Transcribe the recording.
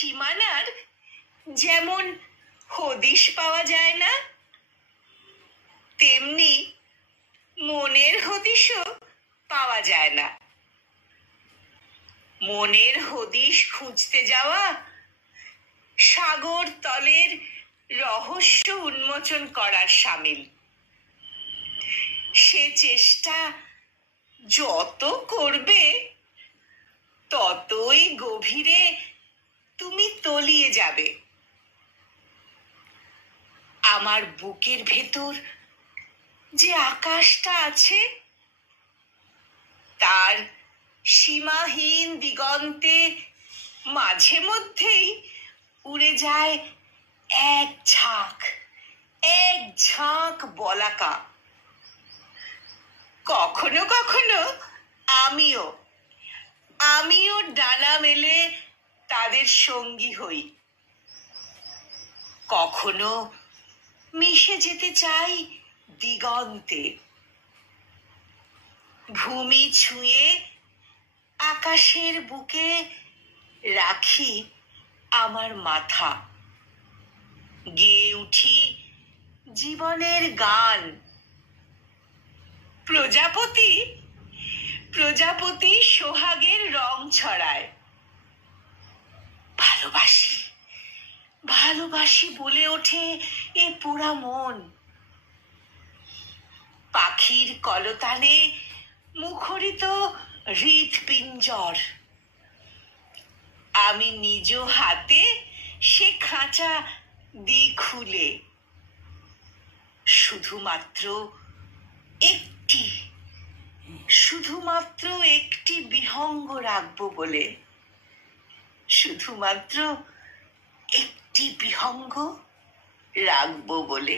সীমানার যেমন হদিশ পাওয়া যায় না, তেমনি মনের হদিশও পাওয়া যায় না। মনের হদিশ খুঁজতে যাওয়া সাগর তলের রহস্য উন্মোচন করার সামিল। সে চেষ্টা যত করবে ততই গভীরে তুমি তলিয়ে যাবে। আমার বুকের ভেতর যে আকাশটা আছে, তার সীমাহীন দিগন্তে মাঝে মধ্যেই উড়ে যায় এক ঝাঁক বলাকা। কখনো কখনো আমিও ডানা মেলে তাদের সঙ্গী হই। কখনো মিশে যেতে চাই দিগন্তে, ভূমি ছুঁয়ে আকাশের বুকে রাখি আমার মাথা, গেয়ে উঠি জীবনের গান। প্রজাপতি সোহাগের রং ছড়ায়। ভালোবাসি বলে ওঠে এ পোড়া মন। পাখির কলতানে মুখরিত হৃৎপিঞ্জর। আমি নিজ হাতে সে খাঁচা দি খুলে, শুধুমাত্র একটি বিহঙ্গ রাখবো বলে। শুধুমাত্র একটি বিহঙ্গ রাখবো বলে।